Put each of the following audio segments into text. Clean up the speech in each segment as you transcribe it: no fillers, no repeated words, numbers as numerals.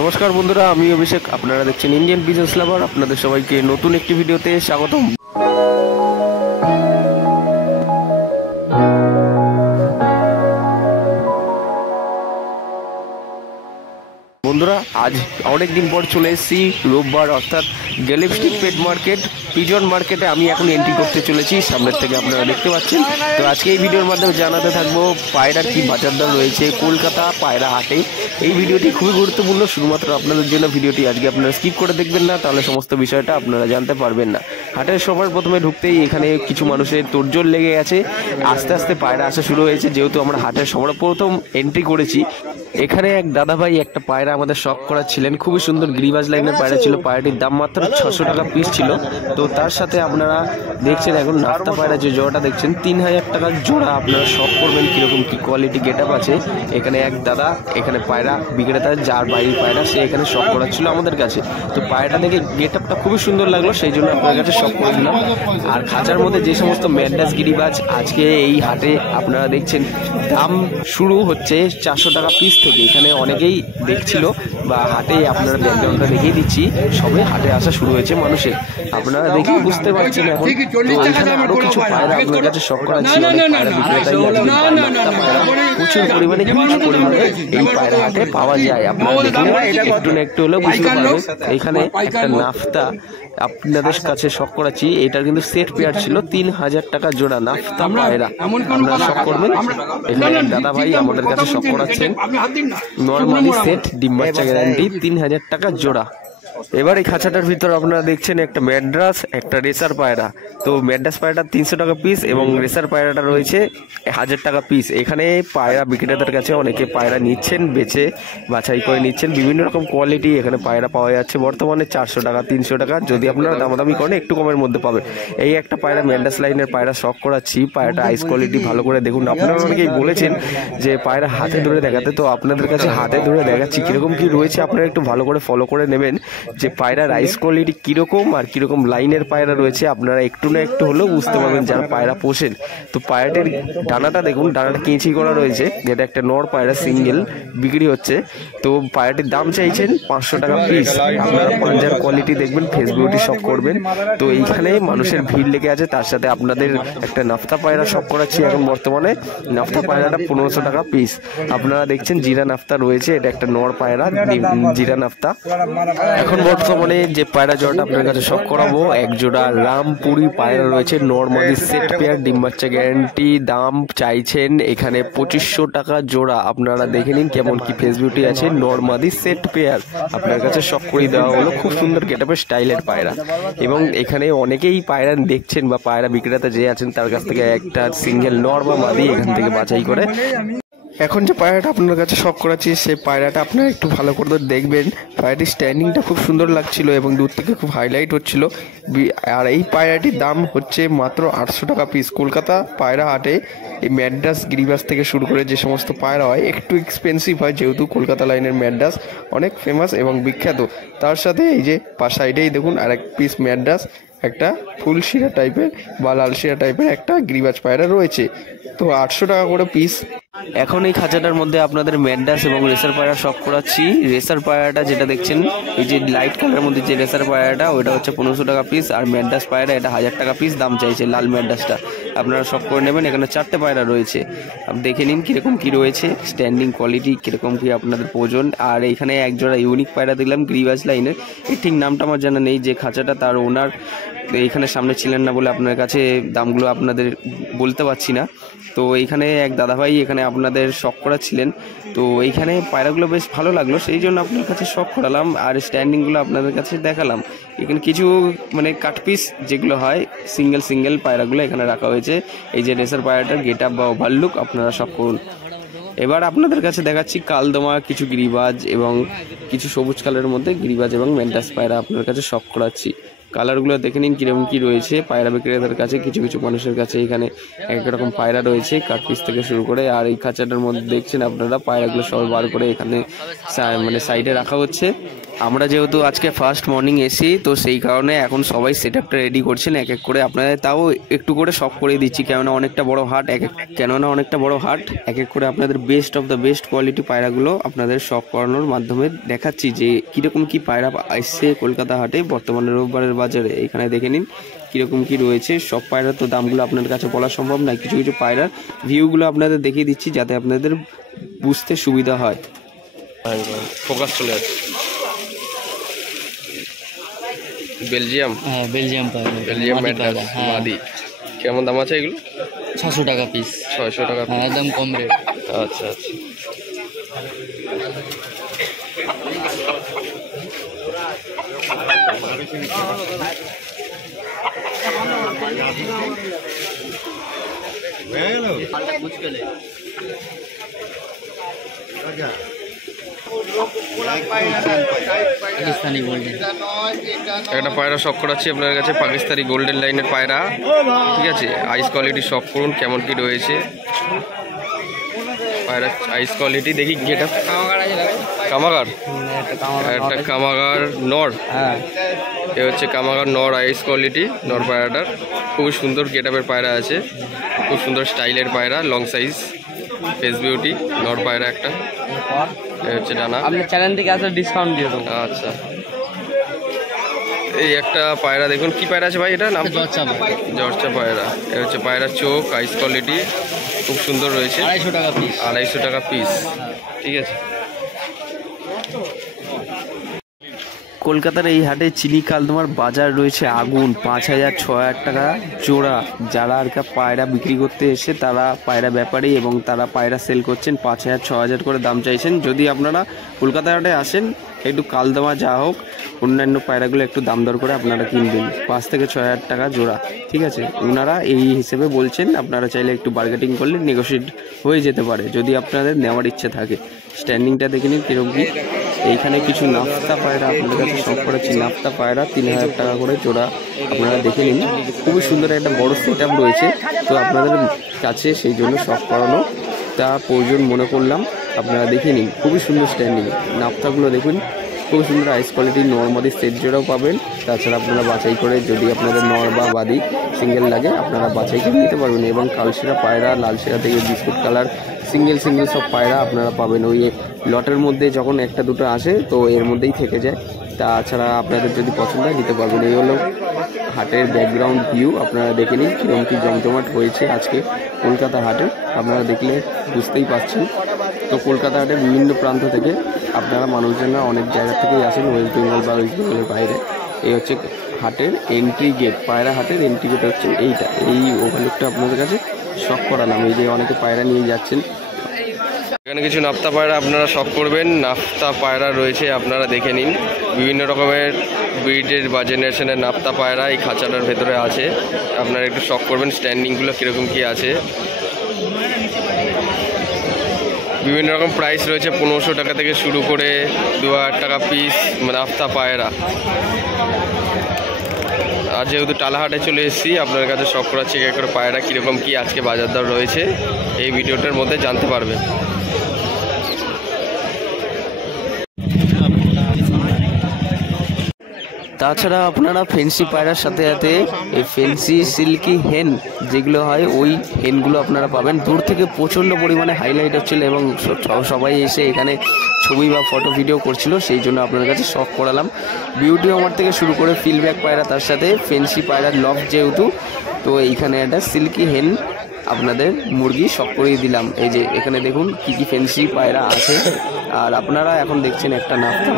নমস্কার বন্ধুরা, আমি অভিষেক। আপনারা দেখছেন ইন্ডিয়ান বিজনেস লাভার। আপনাদের সবাইকে নতুন একটি ভিডিওতে স্বাগতম। বন্ধুরা, আজ অনেক দিন পর চলে এসেছি রোববার, অর্থাৎ গ্যালিপ স্ট্রিট পেট মার্কেট পিজন মার্কেটে আমি এখন এন্ট্রি করতে চলেছি। সামনের থেকে আপনারা দেখতে পাচ্ছেন। তো আজকে এই ভিডিওর মাধ্যমে জানাতে থাকবো পায়রার কি বাজার দর রয়েছে কলকাতা পায়রা হাটে। এই ভিডিওটি খুবই গুরুত্বপূর্ণ, শুধুমাত্র আপনাদের জন্য ভিডিওটি আজকে আপনারা স্কিপ করে দেখবেন না, তাহলে সমস্ত বিষয়টা আপনারা জানতে পারবেন না। হাটের সবার প্রথমে ঢুকতেই এখানে কিছু মানুষের তোড়জোড় লেগে গেছে। আস্তে আস্তে পায়রা আসা শুরু হয়েছে, যেহেতু আমরা হাটের সবার প্রথম এন্ট্রি করেছি। এখানে এক দাদাভাই একটা পায়রা আমাদের শখ করাচ্ছিলেন। খুবই সুন্দর গ্রিবাজ লাইনের পায়রা ছিল। পায়রাটির দাম মাত্র 600 টাকা পিস ছিল। তো তার সাথে আপনারা দেখছেন এখন নাফতা পায়রা যে জোড়াটা দেখছেন 3000 টাকার জোড়া। আপনারা শখ করবেন কিরকম কি কোয়ালিটি গেট আপ আছে। এখানে এক দাদা এখানে পায়রা বিক্রেতা, যার বাড়ির পায়রা, সে এখানে শখ করাচ্ছিল আমাদের কাছে। তো পায়রাটা দেখে গেট আপটা খুবই সুন্দর লাগলো, সেই জন্য আপনার কাছে শখ করে দিলাম। আর খাঁচার মধ্যে যে সমস্ত ম্যাডাস গিরিবাজ আজকে এই হাটে আপনারা দেখছেন, দাম শুরু হচ্ছে 400 টাকা পিস থেকে। এখানে অনেকেই দেখছিল বা হাটে আপনারা ব্যাকগ্রাউন্ডটা দেখিয়ে দিচ্ছি, সবে হাটে আসা শুরু হয়েছে মানুষের। আপনারা দেখে বুঝতে পারছেন এখন। তো এখানে আরো কিছু পায়রা আপনার কাছে শখ করাচ্ছি। অনেক পায়রা বিক্রেতাই প্রচুর পরিমাণে এই পায়রা হাটে পাওয়া যায়। আপনারা দেখলে একটু না একটু হলেও বুঝতে পারবেন। এখানে একটা নাফতা আপনাদের কাছে শখ করাচ্ছি। এটা কিন্তু সেট পেয়ার ছিল, 3000 টাকা জোড়া নাফতা পায়রা। আপনারা শখ করবেন। এখানে দাদা ভাই আমাদের কাছে শখ করাচ্ছেন নর্মালি সেট, ডিম বাচ্চা গ্যারান্টি, 3000 টাকা জোড়া। এবার এই খাঁচাটার ভিতর আপনারা দেখছেন একটা ম্যাড্রাস, একটা রেসার পায়রা। তো ম্যাড্রাস পায়রাটা 300 টাকা পিস এবং রেসার পায়রাটা রয়েছে 1000 টাকা পিস। এখানে পায়রা বিক্রেতাদের কাছে অনেকে পায়রা নিচ্ছেন, বেছে বাছাই করে নিচ্ছেন। বিভিন্ন রকম কোয়ালিটি এখানে পায়রা পাওয়া যাচ্ছে বর্তমানে 400 টাকা 300 টাকা। যদি আপনারা দামাদামি করেন একটু কমের মধ্যে পাবে। এই একটা পায়রা ম্যাড্রাস লাইনের পায়রা শখ করাচ্ছি। পায়রাটা আইস কোয়ালিটি ভালো করে দেখুন। আপনারা অনেকেই বলেছেন যে পায়রা হাতে ধরে দেখাতে, তো আপনাদের কাছে হাতে ধরে দেখাচ্ছি কিরকম কি রয়েছে। আপনারা একটু ভালো করে ফলো করে নেবেন যে পায়রার রাইস কোয়ালিটি কিরকম আর কিরকম লাইনের পায়রা রয়েছে। আপনারা একটু না একটু হলেও বুঝতে পারবেন যারা পায়রা পোষেন। তো পায়রাটির ডানাটা দেখুন, ডানাটা কেঁচি করা রয়েছে, যেটা একটা নর পায়রা সিঙ্গেল বিক্রি হচ্ছে। তো পায়রাটির দাম চাইছেন 500 টাকা পিস। আপনারা পাঞ্জার কোয়ালিটি দেখবেন, ফেসবুকটি শখ করবেন। তো এইখানে মানুষের ভিড় লেগে আছে। তার সাথে আপনাদের একটা নাফতা পায়রা শখ করাচ্ছি এখন বর্তমানে। নাফতা পায়রাটা 1500 টাকা পিস। আপনারা দেখছেন জিরা নাফতা রয়েছে, এটা একটা নর পায়রা জিরা নাফতা। এখন বর্তমানে যে পায়রা জোড়াটা আপনার কাছে শখ করাবো, এক জোড়া রামপুরি পায়রা রয়েছে নর্মালি সেট পেয়ার, ডিম বাচ্চা গ্যারান্টি। দাম চাইছেন এখানে 2500 টাকা জোড়া। আপনারা দেখে নিন কেমন কি ফেসবিউটি আছে। নর্মালি সেট পেয়ার আপনার কাছে শখ করে দেওয়া হলো। খুব সুন্দর গেটআপের স্টাইলের পায়রা। এবং এখানে অনেকেই পায়রা দেখছেন বা পায়রা বিক্রেতা যে আছেন তার কাছ থেকে একটা সিঙ্গেল নর বা মাদি এখান থেকে বাছাই করে। এখন যে পায়রাটা আপনার কাছে শখ করাচ্ছি, সেই পায়রাটা আপনারা একটু ভালো করে দেখবেন। পায়রাটির স্ট্যান্ডিংটা খুব সুন্দর লাগছিল এবং দূর থেকে খুব হাইলাইট হচ্ছিল। আর এই পায়রাটির দাম হচ্ছে মাত্র 800 টাকা পিস। কলকাতা পায়রা হাটে এই ম্যাড্রাস গিরিবাস থেকে শুরু করে যে সমস্ত পায়রা হয় একটু এক্সপেন্সিভ হয়, যেহেতু কলকাতা লাইনের ম্যাড্রাস অনেক ফেমাস এবং বিখ্যাত। তার সাথে এই যে সাইডেই দেখুন আর এক পিস ম্যাড্রাস, একটা ফুলশিরা টাইপের বা লালশিরা টাইপের একটা গিরিবাজ পায়রা রয়েছে। তো 800 টাকা করে পিস। এখন এই খাঁচাটার মধ্যে আপনাদের ম্যাড্রাস এবং রেসার পায়রা শখ করাচ্ছি। রেসার পায়রাটা যেটা দেখছেন, এই যে লাইট কালারের মধ্যে যে রেসার পায়রাটা, ওটা হচ্ছে 1500 টাকা পিস। আর ম্যাড্রাস পায়রা এটা 1000 টাকা পিস দাম চাইছে, লাল ম্যাড্রাসটা। আপনারা শখ করে নেবেন। এখানে 4টে পায়রা রয়েছে, আপনি দেখে নিন কিরকম কি রয়েছে, স্ট্যান্ডিং কোয়ালিটি কিরকম কি আপনাদের প্রয়োজন। আর এখানে একজোড়া ইউনিক পায়রা দেখলাম গ্রিবাজ লাইনের, এই ঠিক নামটা আমার জানা নেই। যে খাঁচাটা তার ওনার এইখানে সামনে ছিলেন না বলে আপনার কাছে দামগুলো আপনাদের বলতে পারছি না। তো এইখানে এক দাদাভাই এখানে আপনাদের শখ করাচ্ছিলেন। তো এইখানে পায়রাগুলো বেশ ভালো লাগলো, সেই জন্য আপনার কাছে শখ করালাম আর স্ট্যান্ডিংগুলো আপনাদের কাছে দেখালাম। এখানে কিছু মানে কাট পিস যেগুলো হয় সিঙ্গেল পায়রাগুলো এখানে রাখা হয়েছে। এই যে রেসার পায়রাটার গেট আপ বা ওভারলুক আপনারা শখ করুন। এবার আপনাদের কাছে দেখাচ্ছি কালদমা কিছু গিরিবাজ এবং কিছু সবুজ কালারের মধ্যে গিরিবাজ এবং ম্যাড্রাস পায়রা আপনার কাছে শখ করাচ্ছি। কালারগুলো দেখে নিন কীরকম কী রয়েছে পায়রা বিক্রেতাদের কাছে। কিছু কিছু মানুষের কাছে এখানে এক রকম পায়রা রয়েছে, কাঠপিস থেকে শুরু করে। আর এই খাঁচাটার মধ্যে দেখছেন আপনারা পায়রাগুলো সব বার করে এখানে মানে সাইডে রাখা হচ্ছে। আমরা যেহেতু আজকে ফার্স্ট মর্নিং এসি, তো সেই কারণে এখন সবাই সেট আপটা রেডি করছেন এক এক করে। আপনাদের তাও একটু করে শখ করে দিচ্ছি, কেননা অনেকটা বড় হাট, এক এক করে আপনাদের best of the best quality পায়রাগুলো আপনাদের শখ করানোর মাধ্যমে দেখাচ্ছি যে কীরকম কী পায়রা এসছে কলকাতা হাটে বর্তমানে রোববারের বাজারে। এখানে দেখে নিন কীরকম কী রয়েছে। সব পায়রার তো দামগুলো আপনাদের কাছে বলা সম্ভব নয়, কিছু কিছু পায়রার ভিউগুলো আপনাদের দেখিয়ে দিচ্ছি যাতে আপনাদের বুঝতে সুবিধা হয়। ফোকাস চলে যাচ্ছে। বেলজিয়াম, হ্যাঁ বেলজিয়াম পায়রা, বেলজিয়াম মাদি। কেমন দাম আছে এগুলো? 600 টাকা পিস। 600 টাকা, একদম কম রেট। আচ্ছা আচ্ছা। পাকিস্তানি গোল্ডেন একটা পায়রা শখ করাচ্ছি আপনার কাছে, পাকিস্তানি গোল্ডেন লাইনের পায়রা, ঠিক আছে। আইস কোয়ালিটি শখ করুন কেমন কি রয়েছে পায়রা। আইস কোয়ালিটি দেখি, যেটা কামাগার, একটা কামাগার নর, এ হচ্ছে কামাগার নর আইস কোয়ালিটি নর পায়রাটার। খুবই সুন্দর গেট আপের পায়রা আছে, খুব সুন্দর স্টাইলের পায়রা, লং সাইজ, ফেস বিউটি নর পায়রা একটা। এ হচ্ছে ডানা। আপনি চ্যানেল থেকে আসলে ডিসকাউন্ট দিয়ে দেবো। আচ্ছা, এই একটা পায়রা দেখুন, কি পায়রা আছে ভাই এটা? নাম জর্চা পায়রা। এ হচ্ছে পায়রার চোখ, আইস কোয়ালিটি খুব সুন্দর রয়েছে। 250 টাকা পিস। 250 টাকা পিস, ঠিক আছে। কলকাতার এই হাটে চিনি কালদমার বাজার রয়েছে আগুন। 5000 6000 টাকা জোড়া। যারা আর কি পায়রা বিক্রি করতে এসে তারা পায়রা ব্যাপারী এবং তারা পায়রা সেল করছেন, 5000 6000 করে দাম চাইছেন। যদি আপনারা কলকাতা হাটে আসেন, একটু কালদমা যা হোক অন্যান্য পায়রাগুলো একটু দাম দর করে আপনারা কিনবেন, 5 থেকে 6000 টাকা জোড়া, ঠিক আছে। ওনারা এই হিসেবে বলছেন, আপনারা চাইলে একটু বার্গেটিং করলে নেগোশিয়েট হয়ে যেতে পারে যদি আপনাদের নেওয়ার ইচ্ছে থাকে। স্ট্যান্ডিংটা দেখে নিন কিরকম কি। এইখানে কিছু নাফতা পায়রা আপনাদের কাছে শখ করেছি, নাফতা পায়রা 3000 টাকা করে জোড়া, আপনারা দেখে নিন। খুবই সুন্দর একটা বড় সেট আপ রয়েছে, তো আপনাদের কাছে সেই জন্য শখ করানো তা প্রয়োজন মনে করলাম। আপনারা দেখে নিন, খুবই সুন্দর স্ট্যান্ডিং নাফতাগুলো দেখুন, খুব সুন্দর আইস কোয়ালিটি নর্মাদি সেট জোড়াও পাবেন। তাছাড়া আপনারা বাছাই করে যদি আপনাদের নর বা বাদি সিঙ্গেল লাগে আপনারা বাছাই করে নিতে পারবেন। এবং কালশিরা পায়রা, লালশিরা থেকে বিস্কুট কালার সিঙ্গেল সব পায়রা আপনারা পাবেন। ওই লটের মধ্যে যখন একটা দুটো আসে তো এর মধ্যেই থেকে যায়। তাছাড়া আপনাদের যদি পছন্দ হয় নিতে পারবেন। এই হলো হাটের ব্যাকগ্রাউন্ড ভিউ, আপনারা দেখে নিন কীরকম কী জমজমাট হয়েছে আজকে কলকাতা হাটে, আপনারা দেখলে বুঝতেই পারছেন। তো কলকাতা হাটের বিভিন্ন প্রান্ত থেকে আপনারা মানুষজনরা অনেক জায়গা থেকেই আসেন, ওয়েস্ট বেঙ্গল বা ওয়েস্ট বেঙ্গলের বাইরে। এই হচ্ছে হাটের এন্ট্রি গেট, পায়রা হাটের এন্ট্রি গেট হচ্ছে এইটা। এই ওভারলুকটা আপনাদের কাছে শখ করালাম। এই যে অনেকে পায়রা নিয়ে যাচ্ছেন, এখানে কিছু নাফতা পায়রা আপনারা শখ করবেন। নাফতা পায়রা রয়েছে, আপনারা দেখে নিন। বিভিন্ন রকমের ব্রিডের বা জেনারেশনের নাফতা পায়রা এই খাঁচাটার ভেতরে আছে, আপনারা একটু শখ করবেন স্ট্যান্ডিংগুলো কীরকম কী আছে। বিভিন্ন রকম প্রাইস রয়েছে, 1500 টাকা থেকে শুরু করে 2000 টাকা পিস নাফতা পায়রা। আর যেহেতু টালাহাটে চলে এসেছি, আপনার কাছে শখ করাচ্ছি এক করে পায়রা কীরকম কী আজকে বাজার দর রয়েছে এই ভিডিওটার মধ্যে জানতে পারবেন। তাছাড়া আপনারা ফেন্সি পায়রার সাথে সাথে এই ফেন্সি সিল্কি হেন যেগুলো হয়, ওই হেনগুলো আপনারা পাবেন। দূর থেকে প্রচণ্ড পরিমাণে হাইলাইট হচ্ছিলো এবং সবাই এসে এখানে ছবি বা ফটো ভিডিও করছিল, সেই জন্য আপনার কাছে শখ করালাম। বিউটি আমার থেকে শুরু করে ফিলব্যাক পায়রা, তার সাথে ফেন্সি পায়রার লফ যেহেতু, তো এইখানে একটা সিল্কি হেন আপনাদের মুরগি শখ করিয়ে দিলাম। এই যে এখানে দেখুন কি কি ফেন্সি পায়রা আছে। আর আপনারা এখন দেখছেন একটা নাফতা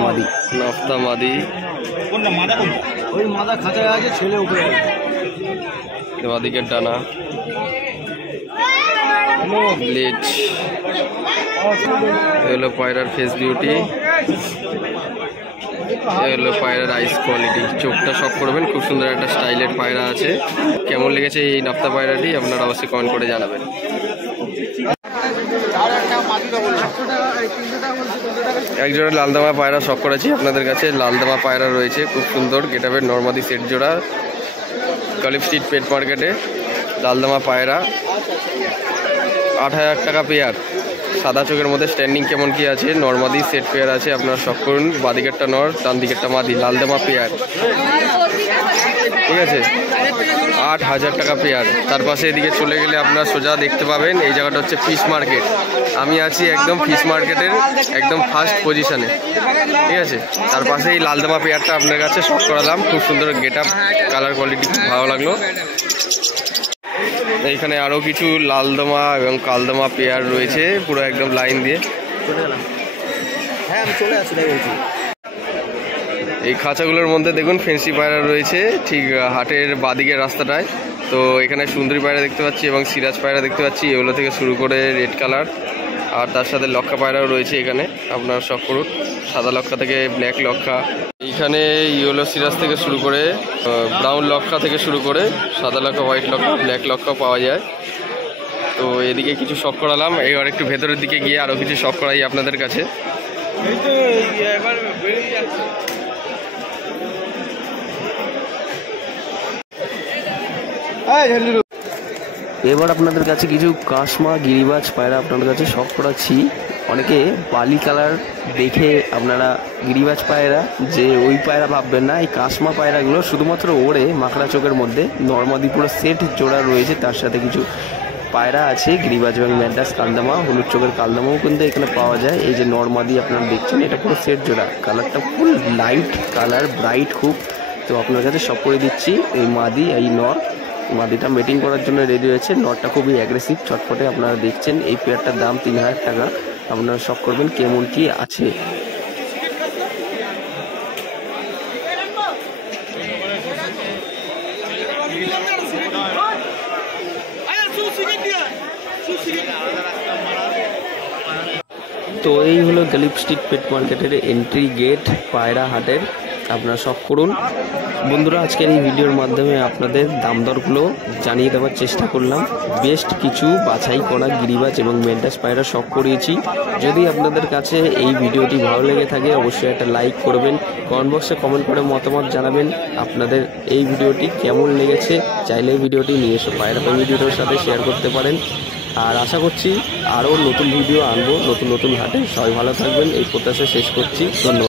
মাদি, ওই মাদা খাঁচায় আছে, ছেলে উপরে মাদিকের ডানা, লেজ, হলো পায়রার ফেস বিউটি, হলো পায়রার আইস কোয়ালিটি। চোখটা শখ করবেন, খুব সুন্দর একটা স্টাইলের পায়রা আছে। কেমন লেগেছে এই নাফতা পায়রাটি আপনারা অবশ্যই কমেন্ট করে জানাবেন। এক জোড়া লালদামা পায়রা শখ করেছি আপনাদের কাছে। লালদামা পায়রা রয়েছে খুব সুন্দর গেটআপের নরমাদি সেট জোড়া গালিব স্ট্রিট পেট মার্কেটে। লালদামা পায়রা 8,000 টাকা পেয়ার। সাদা চোখের মধ্যে স্ট্যান্ডিং কেমন কি আছে, নরমাদি সেট পেয়ার আছে, আপনারা শখ করুন। বাদিকেরটা নর, ডান দিকেরটা মাদি, লালদামা পেয়ার, ঠিক আছে, 8,000 টাকা পেয়ার। তার পাশে এদিকে চলে গেলে আপনারা সোজা দেখতে পাবেন এই জায়গাটা হচ্ছে ফিশ মার্কেট। আমি আছি একদম ফিশ মার্কেটের একদম ফার্স্ট পজিশনে, ঠিক আছে। তার পাশে এই লালদামা পেয়ারটা আপনার কাছে শখ করালাম, খুব সুন্দর গেটআপ, কালার কোয়ালিটি খুব ভালো লাগলো। এইখানে আরও কিছু লালদামা এবং কালদামা পেয়ার রয়েছে পুরো একদম লাইন দিয়ে। এই খাঁচাগুলোর মধ্যে দেখুন ফেন্সি পায়রা রয়েছে ঠিক হাটের বাদিকের রাস্তাটায়। তো এখানে সুন্দরী পায়রা দেখতে পাচ্ছি এবং সিরাজ পায়রা দেখতে পাচ্ছি, এগুলো থেকে শুরু করে রেড কালার, আর তার সাথে লক্ষা পায়রাও রয়েছে এখানে, আপনারা শখ করুন। সাদা লক্ষা থেকে ব্ল্যাক লক্ষা, এইখানে ইয়েলো সিরাজ থেকে শুরু করে ব্রাউন লক্ষা থেকে শুরু করে সাদা লক্ষা, হোয়াইট লক্ষা, ব্ল্যাক লক্ষা পাওয়া যায়। তো এদিকে কিছু শখ করালাম, এবার একটু ভেতরের দিকে গিয়ে আরও কিছু শখ করাই আপনাদের কাছে। এবার আপনাদের কাছে কিছু কাশমা গিরিবাজ পায়রা আপনাদের কাছে শখ করাচ্ছি। অনেকে বালি কালার দেখে আপনারা গিরিবাজ পায়রা যে ওই পায়রা ভাববেন না, এই কাশমা পায়রাগুলো শুধুমাত্র ওড়ে মাকড়া চোখের মধ্যে। নরমাদি পুরো সেট জোড়া রয়েছে, তার সাথে কিছু পায়রা আছে গিরিবাজ এবং ম্যাড্রাস কালদামা, হলুদ চোখের কালদামাও কিন্তু এখানে পাওয়া যায়। এই যে নরমাদি আপনারা দেখছেন, এটা পুরো সেট জোড়া, কালারটা ফুল লাইট কালার, ব্রাইট খুব। তো আপনার কাছে সব করে দিচ্ছি। এই মাদি, এই নর, মাদিটা মেটিং করার জন্য রেডি হয়েছে, নটটা খুবই অ্যাগ্রেসিভ ছটফটে। আপনারা দেখছেন এই পেয়ারটার দাম 3,000 টাকা। আপনারা শখ করবেন কেমন কি আছে। তো এই হলো গালিব স্ট্রিট পেট মার্কেটের এন্ট্রি গেট পায়রা হাটের, আপনারা শখ করুন। বন্ধুরা, আজকের এই ভিডিওর মাধ্যমে আপনাদের দাম দরগুলো জানিয়ে দেওয়ার চেষ্টা করলাম। বেস্ট কিছু বাছাই করা গিরিবাজ এবং ম্যাড্রাস পায়রা শখ করিয়েছি। যদি আপনাদের কাছে এই ভিডিওটি ভালো লেগে থাকে অবশ্যই একটা লাইক করবেন, কমেন্ট বক্সে কমেন্ট করে মতামত জানাবেন আপনাদের এই ভিডিওটি কেমন লেগেছে। চাইলে এই ভিডিওটি নিয়ে এসে পায়রা ভিডিওর সাথে শেয়ার করতে পারেন। আর আশা করছি আরও নতুন ভিডিও আনবো নতুন নতুন হাটে। সবাই ভালো থাকবেন এই প্রত্যাশা শেষ করছি, ধন্যবাদ।